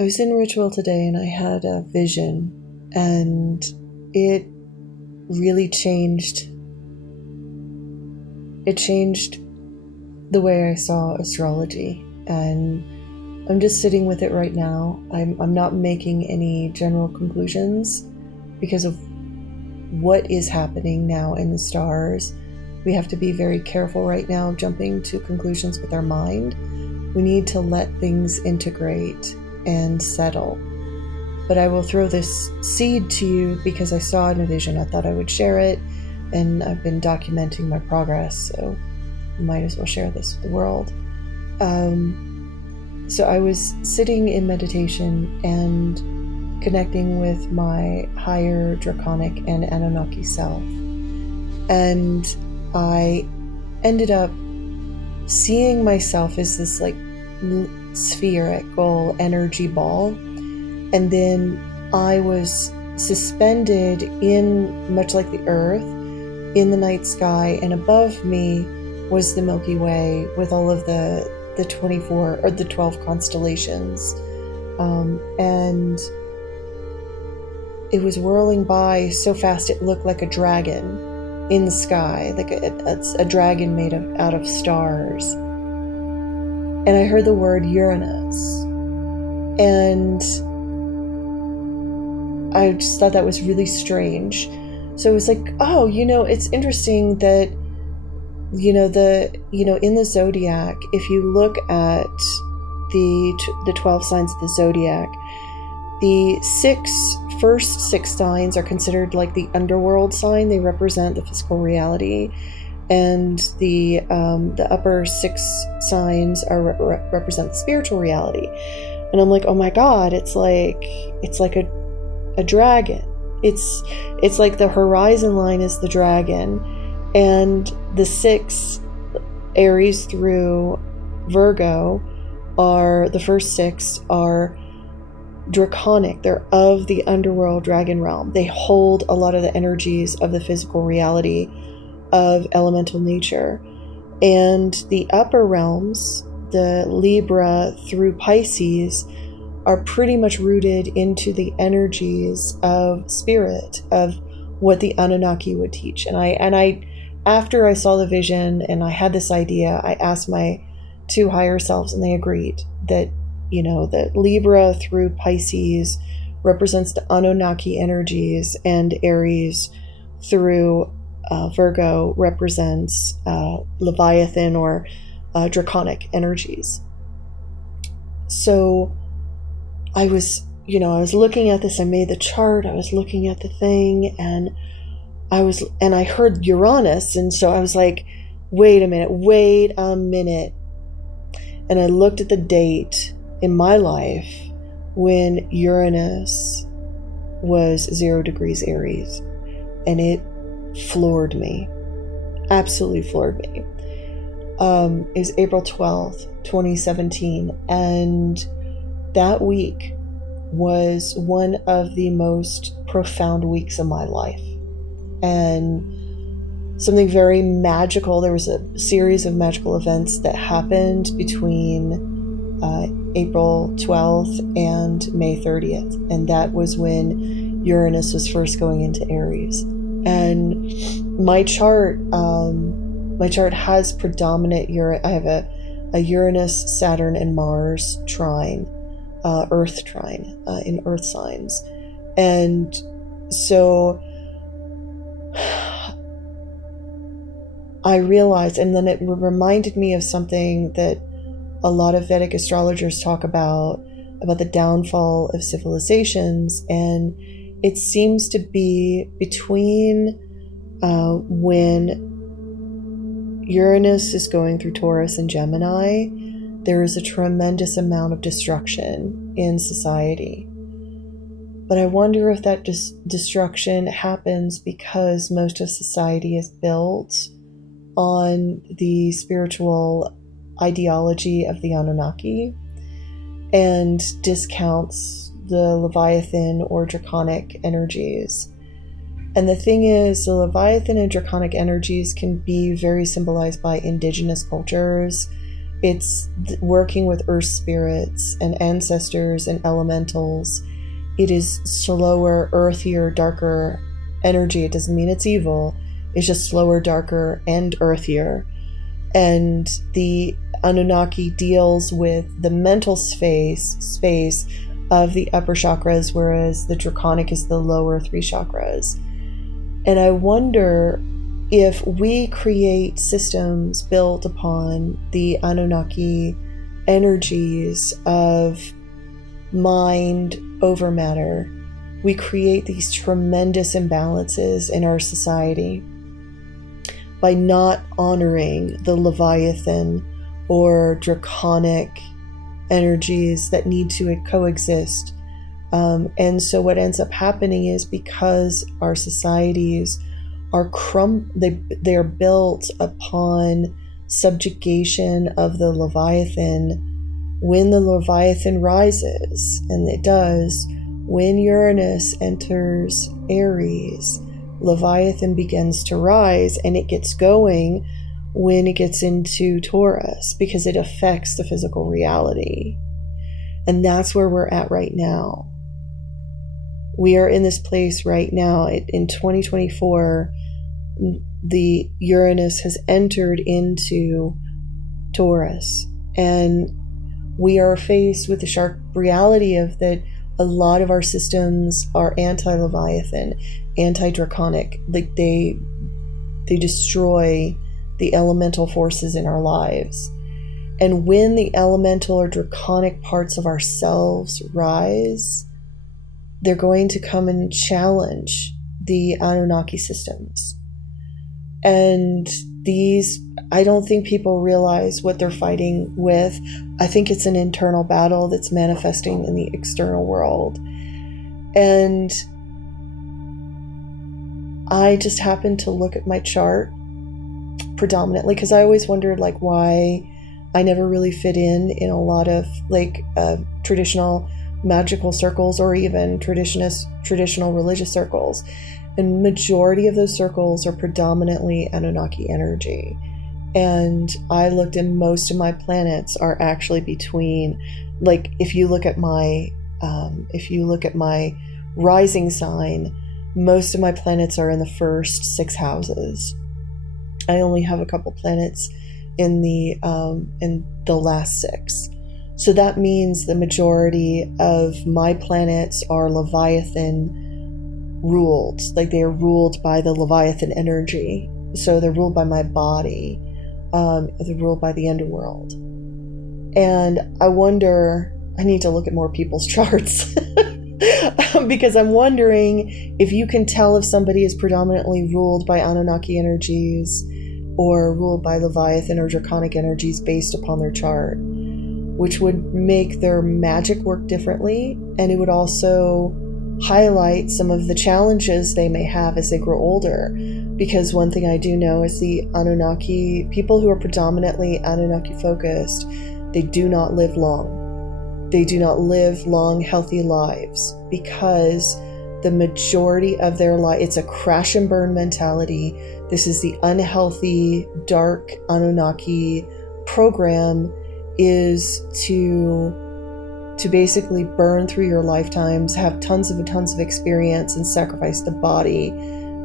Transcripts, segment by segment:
I was in ritual today and I had a vision, and it really changed. It changed the way I saw astrology, and I'm just sitting with it right now. I'm not making any general conclusions because of what is happening now in the stars. We have to be very careful right now jumping to conclusions with our mind. We need to let things integrate and settle. But I will throw this seed to you because I saw it in a vision. I thought I would share it, and I've been documenting my progress, so I might as well share this with the world. So I was sitting in meditation and connecting with my higher draconic and Anunnaki self. And I ended up seeing myself as this like spherical energy ball. And then I was suspended in, much like the earth, in the night sky, and above me was the Milky Way with all of the 24 or the 12 constellations. And it was whirling by so fast it looked like a dragon in the sky, like a dragon made out of stars. And I heard the word Uranus, and I just thought that was really strange. So it was like, oh, it's interesting that, in the zodiac, if you look at the 12 signs of the zodiac, the first six signs are considered like the underworld sign. They represent the physical reality, and the upper six signs represent the spiritual reality. And I'm like, oh my God, it's like a dragon. It's like the horizon line is the dragon, and the six, Aries through Virgo, the first six are draconic. They're of the underworld dragon realm. They hold a lot of the energies of the physical reality of elemental nature. And the upper realms, the Libra through Pisces, are pretty much rooted into the energies of spirit, of what the Anunnaki would teach. And I after I saw the vision and I had this idea, I asked my two higher selves, and they agreed that that Libra through Pisces represents the Anunnaki energies, and Aries through Virgo represents Leviathan or draconic energies. So I was looking at this. I made the chart. I was looking at the thing, and I heard Uranus, and so I was like, wait a minute. And I looked at the date in my life when Uranus was 0 degrees Aries, and it floored me, absolutely floored me. It was April 12th, 2017, and that week was one of the most profound weeks of my life, and something very magical. There was a series of magical events that happened between April 12th and May 30th, and that was when Uranus was first going into Aries. And my chart has predominant I have a Uranus, Saturn, and Mars trine, Earth trine, in Earth signs. And so I realized, and then it reminded me of something that a lot of Vedic astrologers talk about the downfall of civilizations. And it seems to be between when Uranus is going through Taurus and Gemini, there is a tremendous amount of destruction in society. But I wonder if that destruction happens because most of society is built on the spiritual ideology of the Anunnaki and discounts the Leviathan or draconic energies. And the thing is, the Leviathan and draconic energies can be very symbolized by indigenous cultures It's working with earth spirits and ancestors and elementals. It is slower, earthier, darker energy. It doesn't mean it's evil. It's just slower, darker, and earthier. And the Anunnaki deals with the mental space of the upper chakras, whereas the Draconic is the lower 3 chakras. And I wonder if we create systems built upon the Anunnaki energies of mind over matter, we create these tremendous imbalances in our society by not honoring the Leviathan or Draconic energies that need to coexist. And so what ends up happening is, because our societies are they are built upon subjugation of the Leviathan, when the Leviathan rises, and it does, when Uranus enters Aries, Leviathan begins to rise, and it gets going when it gets into Taurus, because it affects the physical reality. And that's where we're at right now. We are in this place right now. In 2024, the Uranus has entered into Taurus, and we are faced with the sharp reality of that a lot of our systems are anti-Leviathan, anti-Draconic. Like they destroy the elemental forces in our lives. And when the elemental or Draconic parts of ourselves rise, they're going to come and challenge the Anunnaki systems. And these, I don't think people realize what they're fighting with. I think it's an internal battle that's manifesting in the external world. And I just happened to look at my chart predominantly, because I always wondered like why I never really fit in a lot of like traditional magical circles, or even traditional religious circles. And majority of those circles are predominantly Anunnaki energy. And I looked, and most of my planets are actually between, like if you look at my rising sign, most of my planets are in the first 6 houses. I only have a couple planets in the last 6. So that means the majority of my planets are Leviathan ruled. Like they are ruled by the Leviathan energy. So they're ruled by my body. They're ruled by the underworld. And I wonder, I need to look at more people's charts because I'm wondering if you can tell if somebody is predominantly ruled by Anunnaki energies or ruled by Leviathan or Draconic energies based upon their chart, which would make their magic work differently. And it would also highlight some of the challenges they may have as they grow older. Because one thing I do know is the Anunnaki, people who are predominantly Anunnaki focused, they do not live long. They do not live long, healthy lives, because the majority of their life, it's a crash and burn mentality. This is the unhealthy, dark Anunnaki program, is to basically burn through your lifetimes, have tons of experience, and sacrifice the body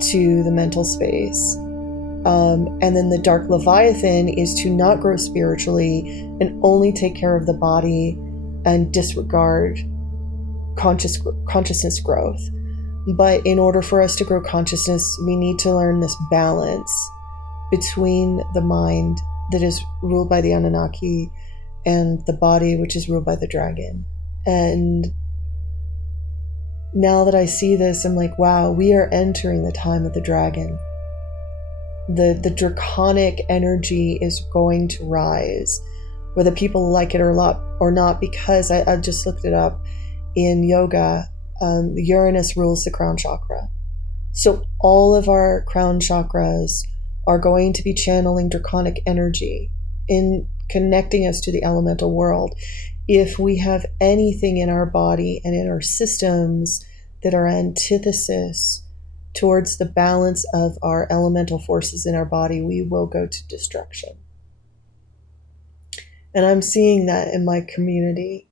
to the mental space. And then the dark Leviathan is to not grow spiritually and only take care of the body and disregard consciousness growth. But in order for us to grow consciousness, we need to learn this balance between the mind that is ruled by the Anunnaki and the body, which is ruled by the dragon. And now that I see this, I'm like, wow, we are entering the time of the dragon. The Draconic energy is going to rise, whether people like it or not, because I just looked it up in yoga. Uranus rules the crown chakra. So all of our crown chakras are going to be channeling Draconic energy in connecting us to the elemental world. If we have anything in our body and in our systems that are antithesis towards the balance of our elemental forces in our body, we will go to destruction. And I'm seeing that in my community.